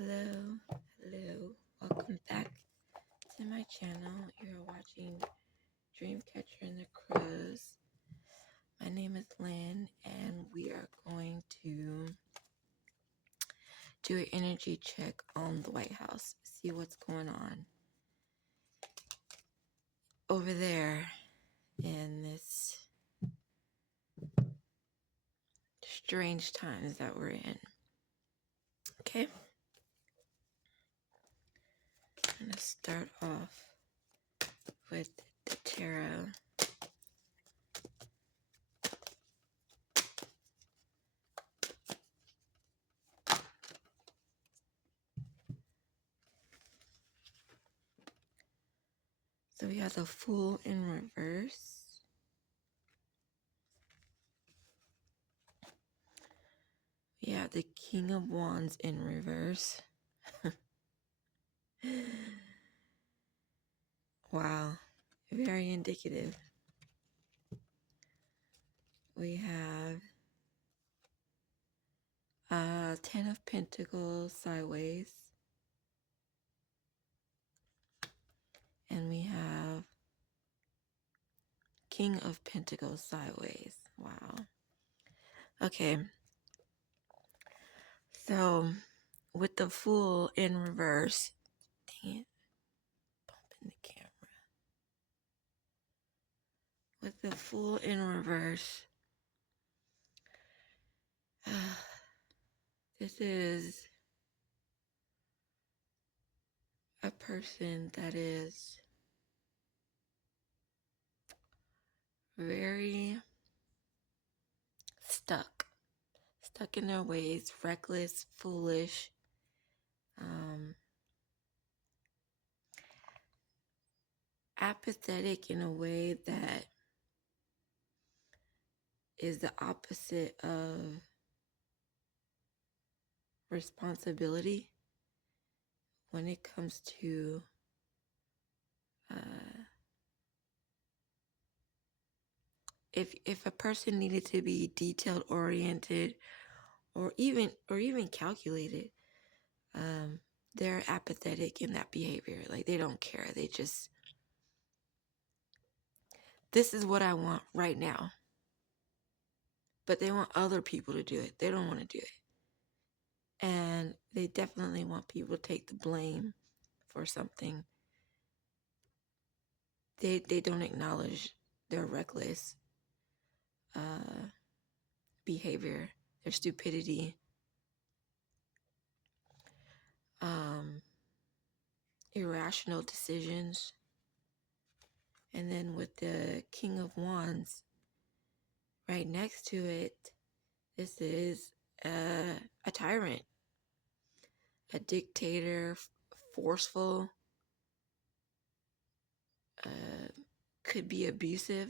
Hello, welcome back to my channel. You're watching Dreamcatcher and the Crows. My name is Lynn, and we are going to do an energy check on the White House, see what's going on over there in this strange times that we're in. Okay, I'm going to start off with the tarot. So we have the Fool in reverse. We have the King of Wands in reverse. Wow, very indicative. We have Ten of Pentacles sideways. And we have King of Pentacles sideways. Wow. Okay. So with the Fool in reverse, dang it, bumping the camera. With the Fool in reverse, this is a person that is very stuck in their ways, reckless, foolish, apathetic in a way that is the opposite of responsibility when it comes to if a person needed to be detailed oriented or even calculated, they're apathetic in that behavior. Like, they don't care. They just, this is what I want right now. But they want other people to do it. They don't want to do it. And they definitely want people to take the blame for something. They don't acknowledge their reckless behavior, their stupidity, irrational decisions. And then with the King of Wands right next to it, this is a tyrant, a dictator, forceful, could be abusive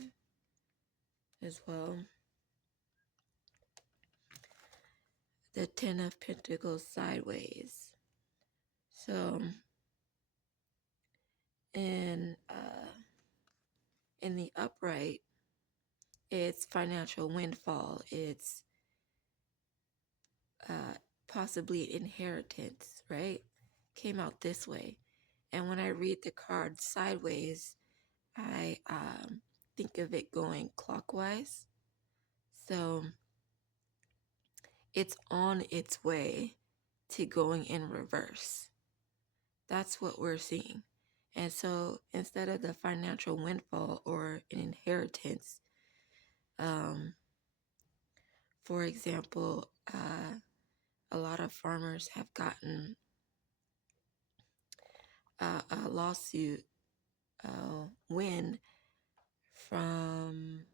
as well. The Ten of Pentacles sideways. So in the upright, it's financial windfall. It's possibly inheritance, right? Came out this way. And when I read the card sideways, I think of it going clockwise. So it's on its way to going in reverse. That's what we're seeing. And so instead of the financial windfall or an inheritance, for example, a lot of farmers have gotten a lawsuit win from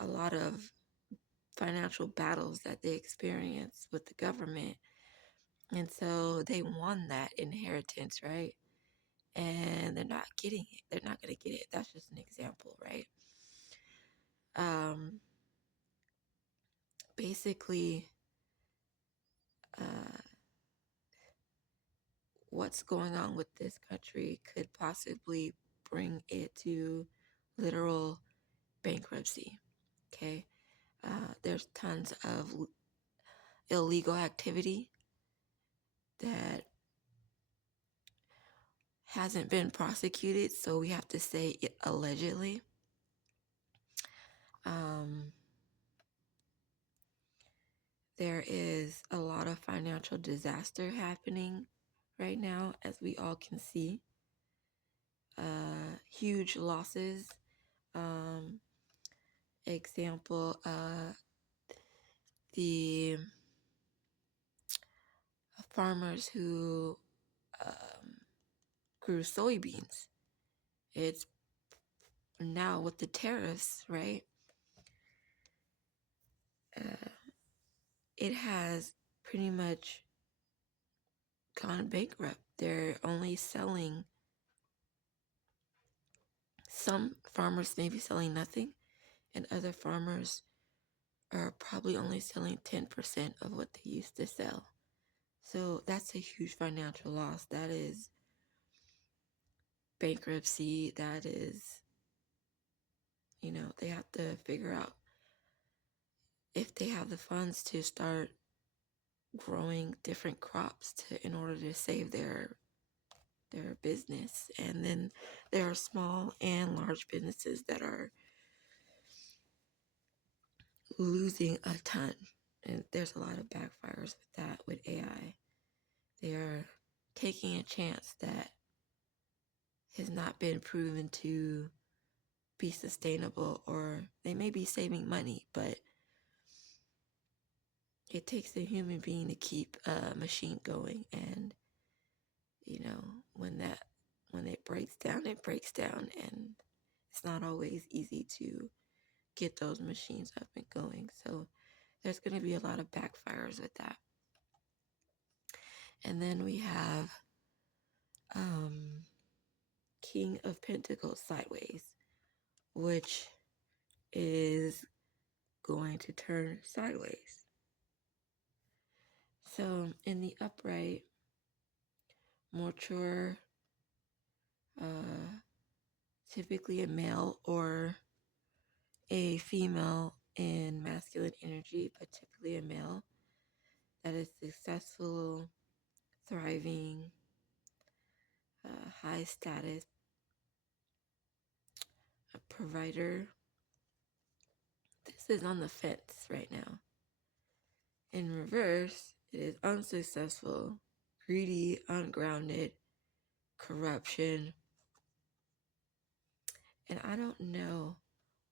a lot of financial battles that they experience with the government. And so they won that inheritance, right? And they're not getting it. They're not going to get it. That's just an example, right? Basically, what's going on with this country could possibly bring it to literal bankruptcy. Okay. There's tons of illegal activity that hasn't been prosecuted, so we have to say it allegedly. There is a lot of financial disaster happening right now, as we all can see. Huge losses. Example, the farmers who grew soybeans. It's now with the tariffs, right? It has pretty much gone bankrupt. They're only selling, some farmers may be selling nothing, and other farmers are probably only selling 10% of what they used to sell. So that's a huge financial loss. That is bankruptcy. That is, they have to figure out if they have the funds to start growing different crops in order to save their business. And then there are small and large businesses that are losing a ton. And there's a lot of backfires with that, with AI. They are taking a chance that has not been proven to be sustainable, or they may be saving money, but it takes a human being to keep a machine going. And when it breaks down, it breaks down, and it's not always easy to get those machines up and going. So there's going to be a lot of backfires with that. And then we have King of Pentacles sideways, which is going to turn sideways. So in the upright, mature, typically a male or a female in masculine energy, but typically a male that is successful, thriving, high status, a provider. This is on the fence right now. In reverse, it is unsuccessful, greedy, ungrounded, corruption. And I don't know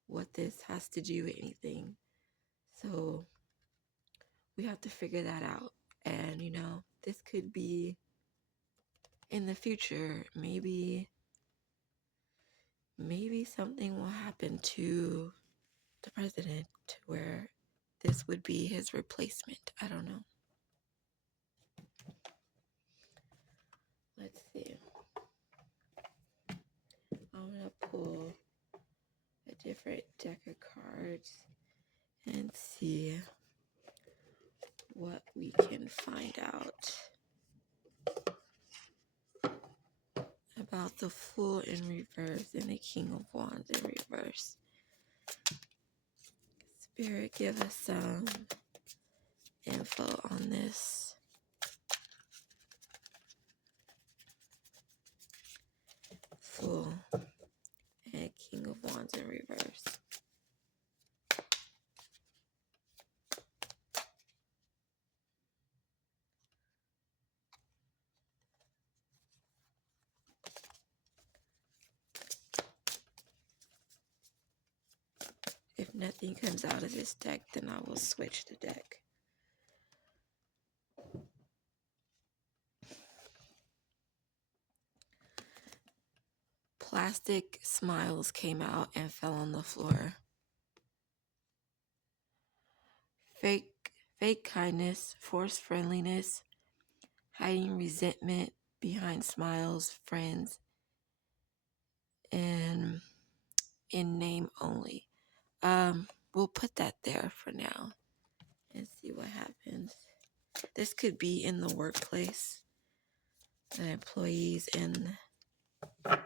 what this has to do with anything. So we have to figure that out. And, this could be in the future. Maybe something will happen to the president to where this would be his replacement. I don't know. Let's see. I'm going to pull a different deck of cards and see what we can find out about the Fool in reverse and the King of Wands in reverse. Spirit, give us some info on this. Fool and King of Wands in reverse. If nothing comes out of this deck, then I will switch the deck. Plastic smiles came out and fell on the floor. Fake kindness, forced friendliness, hiding resentment behind smiles, friends, and in name only. We'll put that there for now and see what happens. This could be in the workplace, the employees in the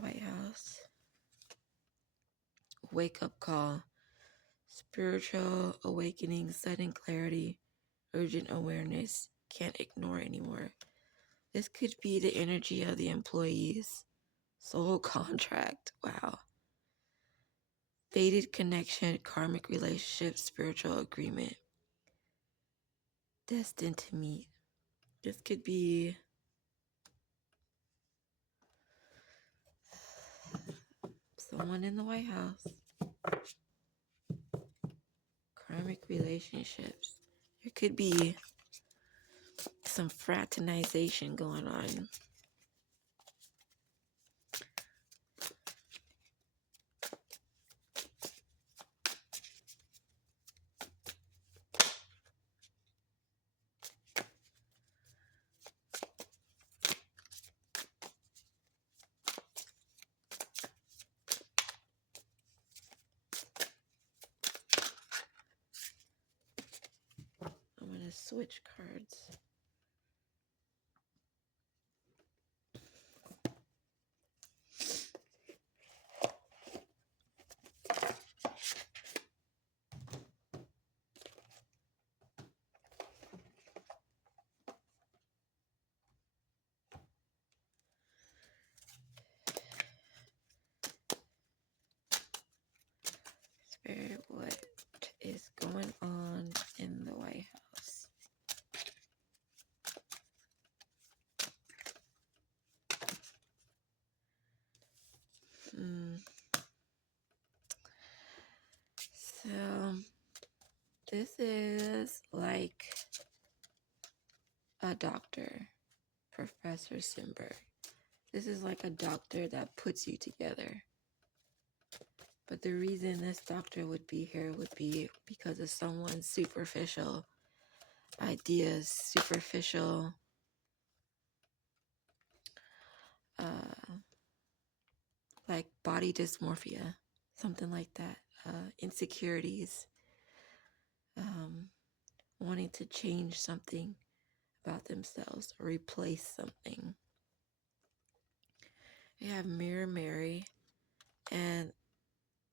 White House. Wake up call, spiritual awakening, sudden clarity, urgent awareness, can't ignore anymore. This could be the energy of the employees. Soul contract. Wow. Fated connection, karmic relationship, spiritual agreement. Destined to meet. This could be someone in the White House. Karmic relationships. There could be some fraternization going on. I'm going to switch cards. Spirit, what is going on in the White House? So, this is like a doctor, Professor Simberg. This is like a doctor that puts you together. But the reason this doctor would be here would be because of someone's superficial ideas, superficial like body dysmorphia, something like that, insecurities, wanting to change something about themselves or replace something. We have Mirror Mary, and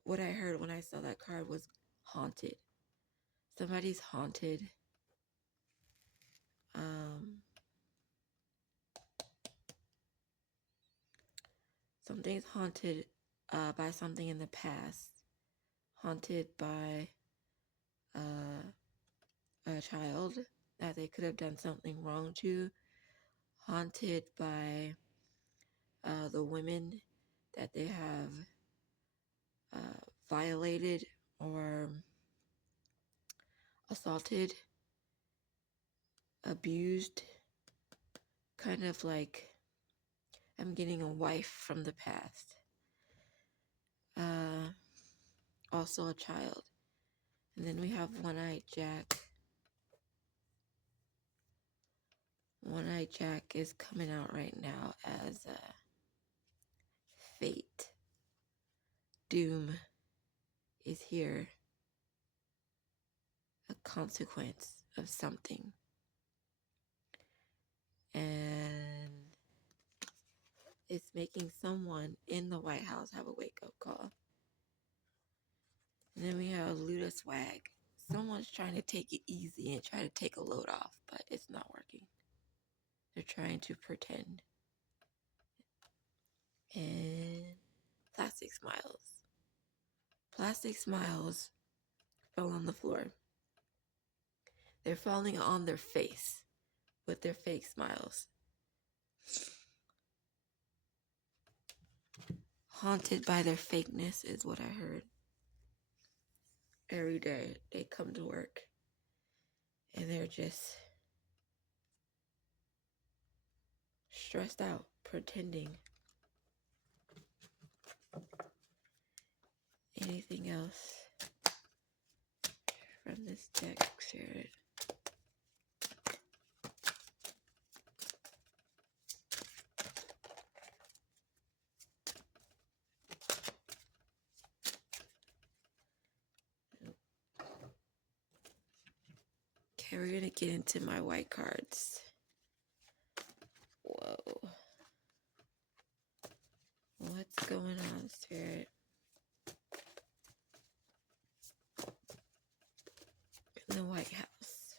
what I heard when I saw that card was haunted. Somebody's haunted. Something's haunted by something in the past. Haunted by a child that they could have done something wrong to. Haunted by the women that they have violated or assaulted, abused, kind of like I'm getting a wife from the past. Also a child. And then we have One-Eyed Jack. One-Eyed Jack is coming out right now as fate. Doom is here. A consequence of something. And it's making someone in the White House have a wake-up call. And then we have Luda Swag. Someone's trying to take it easy and try to take a load off, but it's not working. They're trying to pretend. And Plastic Smiles. Plastic Smiles fell on the floor. They're falling on their face with their fake smiles. Haunted by their fakeness is what I heard. Every day they come to work and they're just stressed out, pretending. Anything else from this deck, Spirit? Okay, we're gonna get into my white cards. Whoa. What's going on, Spirit? In the White House.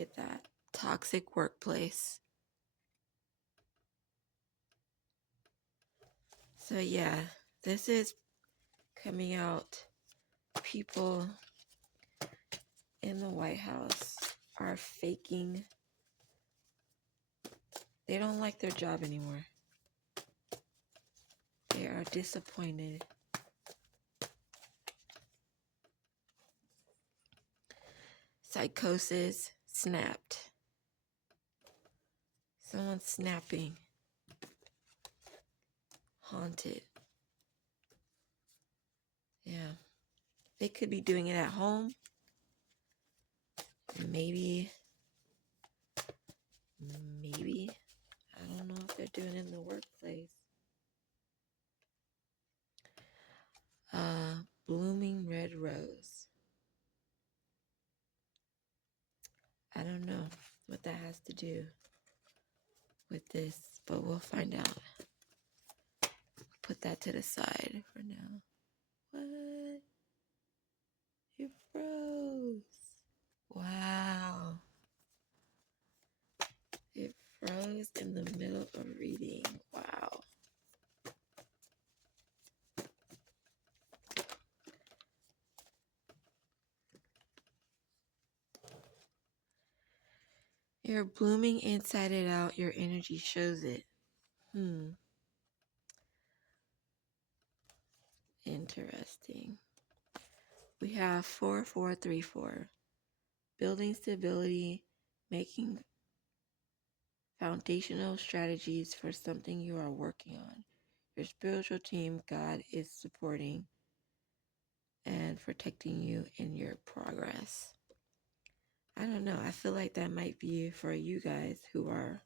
Look at that. Toxic workplace. So yeah, this is coming out. People in the White House are faking. They don't like their job anymore. They are disappointed. Psychosis snapped. Someone's snapping. Haunted. Yeah. They could be doing it at home. Maybe. I don't know if they're doing it in the workplace. Blooming red rose. I don't know what that has to do with this, but we'll find out. Put that to the side for now. What? It froze. Wow. It froze in the middle of reading. Wow. You're blooming inside and out. Your energy shows it. Interesting. We have 4434. Building stability, making foundational strategies for something you are working on. Your spiritual team, God, is supporting and protecting you in your progress. I don't know. I feel like that might be for you guys who are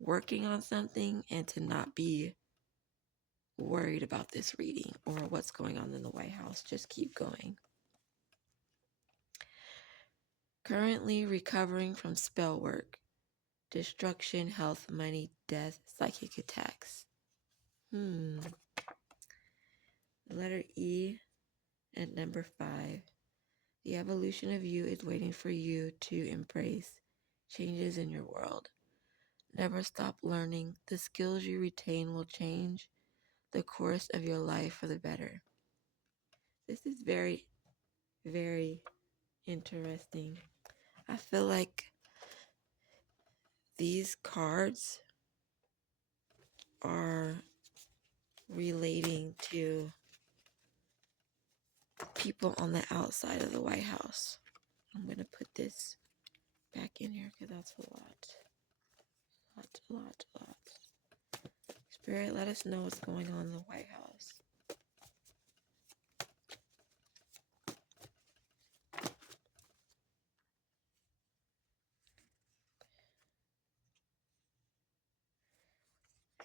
working on something and to not be worried about this reading or what's going on in the White House. Just keep going. Currently recovering from spell work, destruction, health, money, death, psychic attacks. The letter E and number 5. The evolution of you is waiting for you to embrace changes in your world. Never stop learning. The skills you retain will change the course of your life for the better. This is very, very interesting. I feel like these cards are relating to people on the outside of the White House. I'm going to put this back in here because that's a lot. Spirit, let us know what's going on in the White House.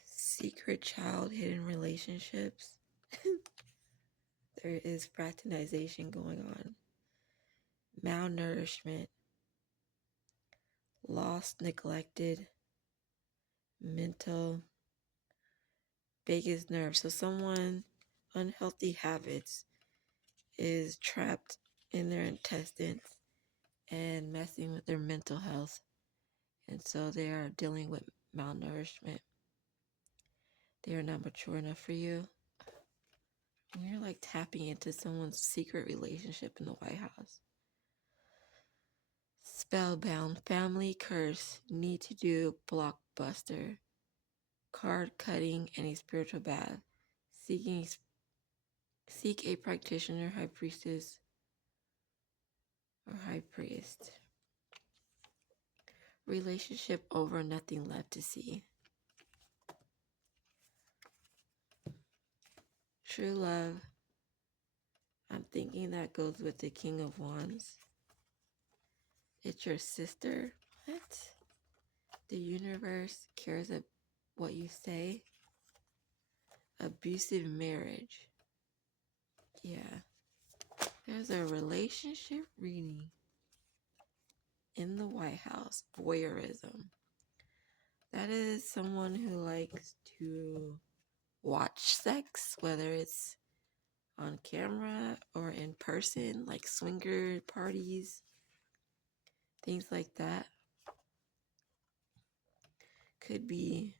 Secret child, hidden relationships. There is fraternization going on. Malnourishment. Lost, neglected. Mental. Vagus nerve. So someone, unhealthy habits, is trapped in their intestines and messing with their mental health. And so they are dealing with malnourishment. They are not mature enough for you. And you're like tapping into someone's secret relationship in the White House. Spellbound, family curse, need to do blockbuster, card cutting, and a spiritual bath. Seek a practitioner, high priestess, or high priest. Relationship over, nothing left to see. True love. I'm thinking that goes with the King of Wands. It's your sister. What? The universe cares about what you say. Abusive marriage. Yeah. There's a relationship reading in the White House. Voyeurism. That is someone who likes to watch sex, whether it's on camera or in person, like swinger parties. things like that. Could be,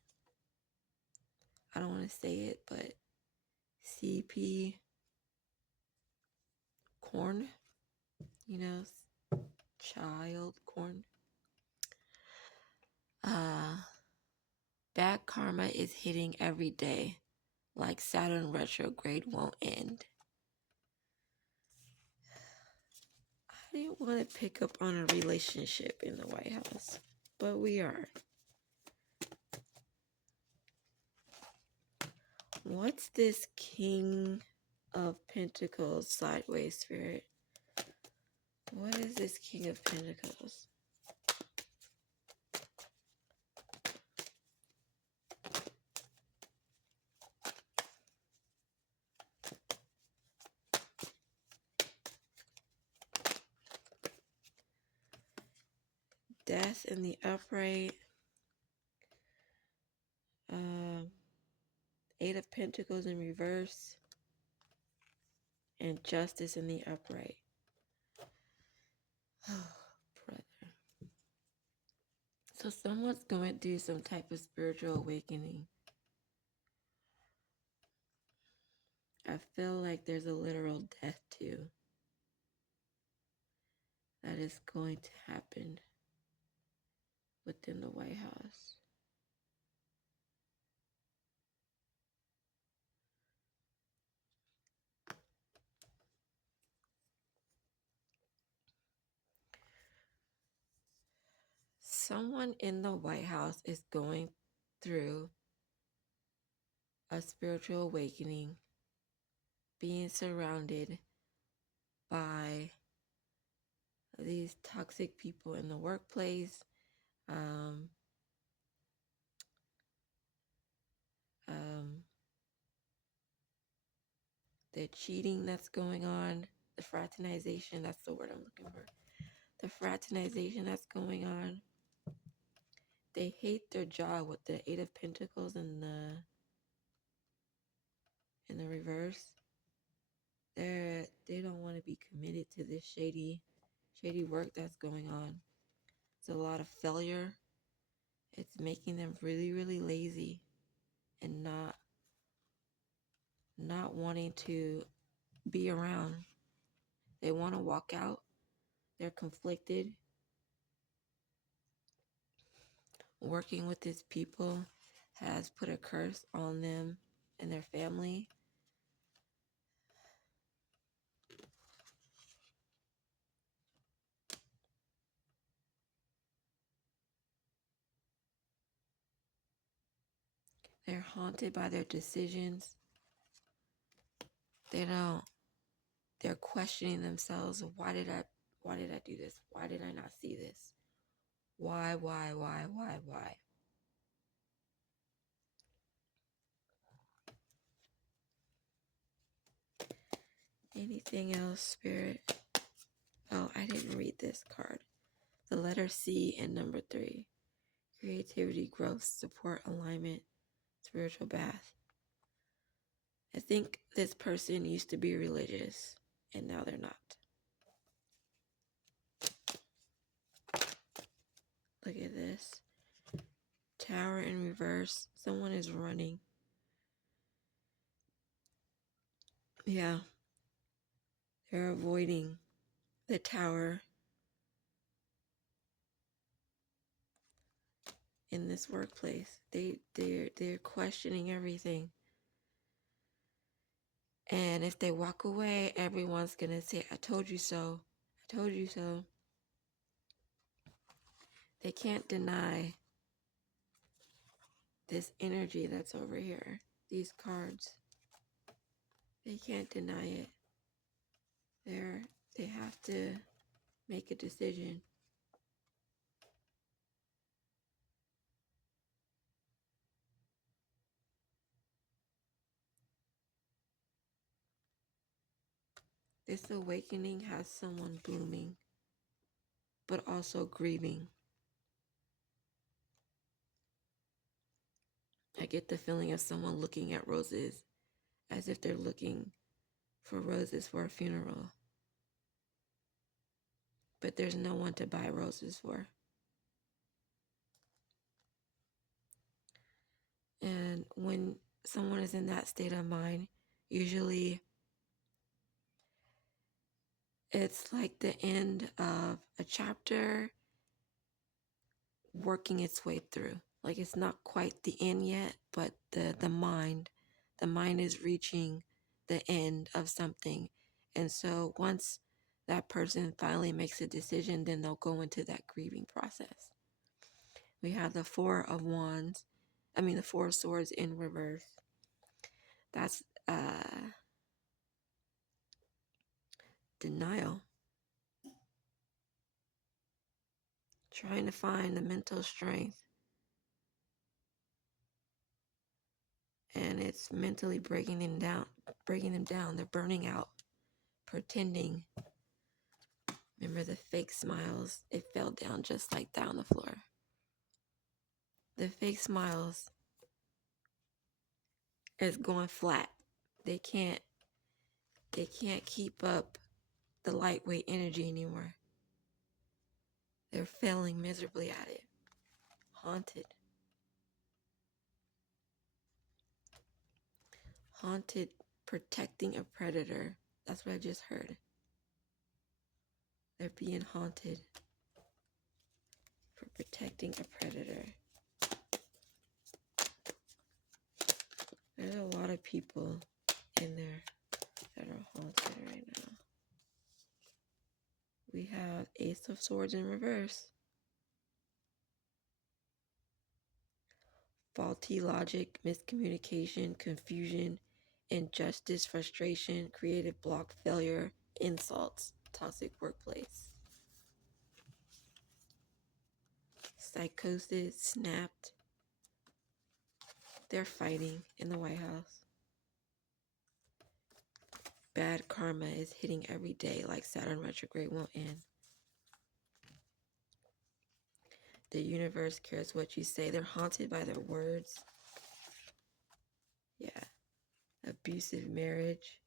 I don't want to say it, but CP corn, child corn. Bad karma is hitting every day, like Saturn retrograde won't end. I didn't want to pick up on a relationship in the White House, but we are. What's this King of Pentacles sideways spirit? What is this King of Pentacles? Death in the upright. Eight of Pentacles in reverse. And Justice in the upright. Oh, brother. So someone's going to do some type of spiritual awakening. I feel like there's a literal death too that is going to happen within the White House. Someone in the White House is going through a spiritual awakening, being surrounded by these toxic people in the workplace, the cheating that's going on, the fraternization, that's the word I'm looking for. The fraternization that's going on. They hate their job with the Eight of Pentacles and in the reverse. They don't want to be committed to this shady work that's going on. It's a lot of failure. It's making them really, really lazy and not wanting to be around. They want to walk out. They're conflicted. Working with these people has put a curse on them and their family. They're haunted by their decisions. They're questioning themselves. Why did I do this? Why did I not see this? Why? Anything else, Spirit? Oh, I didn't read this card. The letter C in number 3. Creativity, growth, support, alignment, spiritual bath. I think this person used to be religious and now they're not. Look at this. Tower in reverse. Someone is running. Yeah. They're avoiding the tower in this workplace. They're questioning everything. And if they walk away, everyone's going to say, I told you so. I told you so. They can't deny this energy that's over here. These cards. They can't deny it. They have to make a decision. This awakening has someone blooming, but also grieving. I get the feeling of someone looking at roses as if they're looking for roses for a funeral. but there's no one to buy roses for. And when someone is in that state of mind, usually it's like the end of a chapter working its way through. Like it's not quite the end yet, but the mind is reaching the end of something. And so once that person finally makes a decision, then they'll go into that grieving process. We have the Four of Swords in reverse. That's denial. Trying to find the mental strength. And it's mentally breaking them down. They're burning out, pretending. Remember the fake smiles? It fell down just like that on the floor. The fake smiles is going flat. They can't keep up the lightweight energy anymore. They're failing miserably at it. Haunted. Haunted, protecting a predator. That's what I just heard. They're being haunted for protecting a predator. There's a lot of people in there that are haunted right now. We have Ace of Swords in reverse. Faulty logic, miscommunication, confusion, injustice, frustration, creative block, failure, insults, toxic workplace. Psychosis, snapped. They're fighting in the White House. Bad karma is hitting every day like Saturn retrograde won't end. The universe cares what you say. They're haunted by their words. Yeah. Abusive marriage.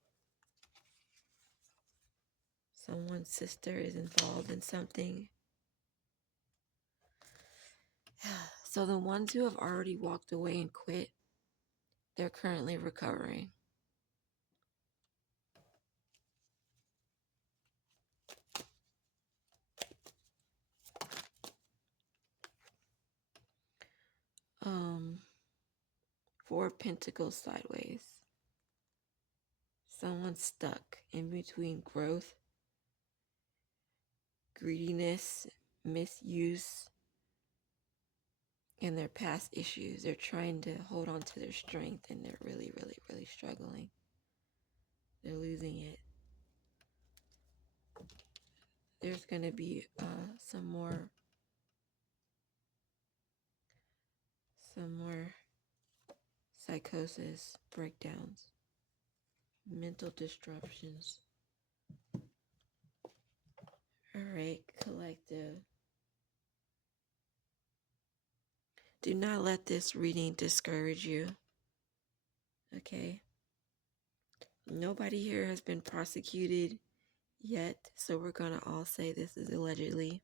Someone's sister is involved in something. So the ones who have already walked away and quit, they're currently recovering. Four Pentacles sideways. Someone's stuck in between growth, greediness, misuse, and their past issues. They're trying to hold on to their strength and they're really, really, really struggling. They're losing it. There's going to be some more psychosis, breakdowns, mental disruptions. All right, collective. Do not let this reading discourage you. Okay? Nobody here has been prosecuted yet, so we're going to all say this is allegedly.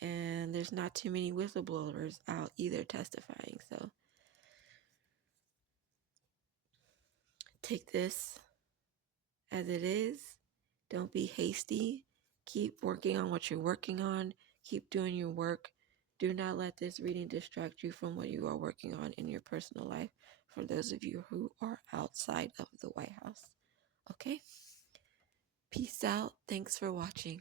And there's not too many whistleblowers out either testifying, so take this as it is. Don't be hasty. Keep working on what you're working on. Keep doing your work. Do not let this reading distract you from what you are working on in your personal life, for those of you who are outside of the White House. Okay? Peace out. Thanks for watching.